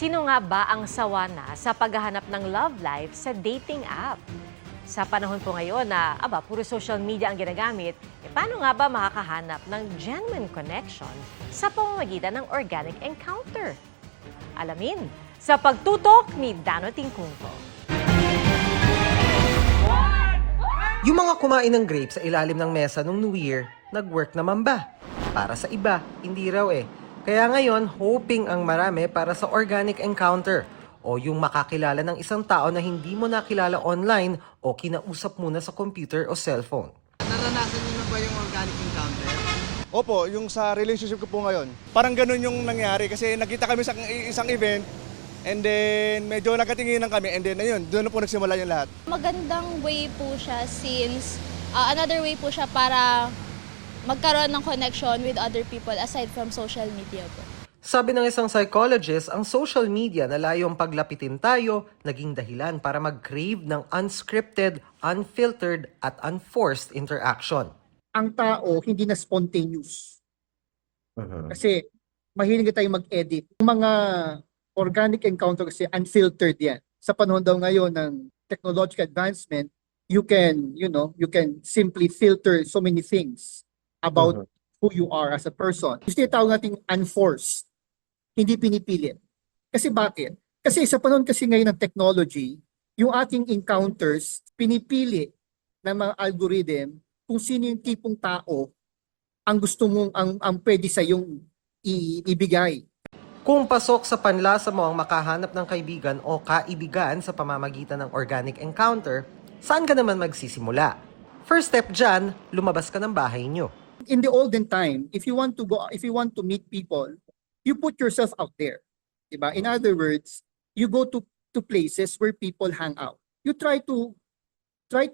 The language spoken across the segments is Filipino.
Sino nga ba ang sawa na sa paghahanap ng love life sa dating app? Sa panahon po ngayon na, puro social media ang ginagamit, paano nga ba makakahanap ng genuine connection sa pamamagitan ng organic encounter? Alamin sa pagtutok ni Dano Tingkungko. Yung mga kumain ng grapes sa ilalim ng mesa nung New Year, nag-work naman ba? Para sa iba, hindi raw eh. Kaya ngayon, hoping ang marami para sa organic encounter o yung makakilala ng isang tao na hindi mo nakilala online o kinausap muna sa computer o cellphone. Naranasan niyo na ba yung organic encounter? Opo, yung sa relationship ko po ngayon. Parang ganun yung nangyari kasi nakita kami sa isang event and then medyo nagkatinginan kami and then ayun, doon na po nagsimula yung lahat. Magandang way po siya since another way po siya para magkaroon ng connection with other people aside from social media po. Sabi ng isang psychologist, ang social media na layong paglapitin tayo, naging dahilan para mag-crave ng unscripted, unfiltered at unforced interaction. Ang tao hindi na spontaneous. Kasi mahilig tayo mag-edit. Yung mga organic encounter kasi unfiltered yan. Sa panahon daw ngayon ng technological advancement, you can simply filter so many things about who you are as a person. Yung tinatawag nating unforced, hindi pinipilit. Kasi bakit? Kasi sa panahon kasi ngayon ng technology, yung ating encounters, pinipili ng mga algorithm kung sino yung tipong tao ang gusto mong, ang pwede sa yung ibigay. Kung pasok sa panlasa mo ang makahanap ng kaibigan o kaibigan sa pamamagitan ng organic encounter, saan ka naman magsisimula? First step dyan, lumabas ka ng bahay nyo. In the olden time, if you want to meet people, you put yourself out there. Diba? In other words, you go to places where people hang out. You try to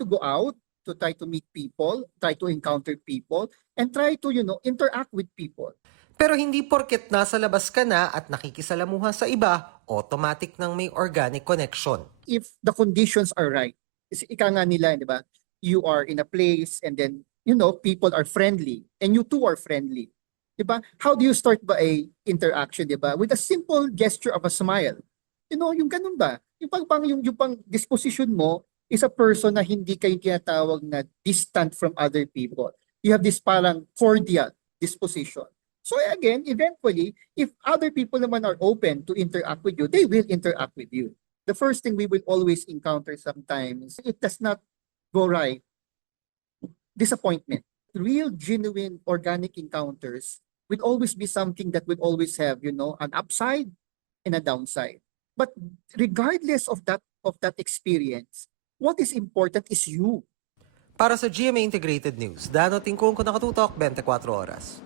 go out, to try to meet people, try to encounter people, and try to, interact with people. Pero hindi porket nasa labas ka na at nakikisalamuha sa iba, automatic nang may organic connection. If the conditions are right, ika nga nila, di ba? You are in a place and then, people are friendly and you too are friendly. Di ba? How do you start ba a interaction, di ba? With a simple gesture of a smile. Yung ganun ba? Yung pang disposition mo is a person na hindi kayo tinatawag na distant from other people. You have this parang cordial disposition. So again, eventually, if other people naman are open to interact with you, they will interact with you. The first thing we will always encounter sometimes, it does not go right. Disappointment. Real, genuine, organic encounters will always be something that will always have, an upside and a downside. But regardless of that experience, what is important is you. Para sa GMA Integrated News, Dano Tingkungko, nakatutok 24 oras.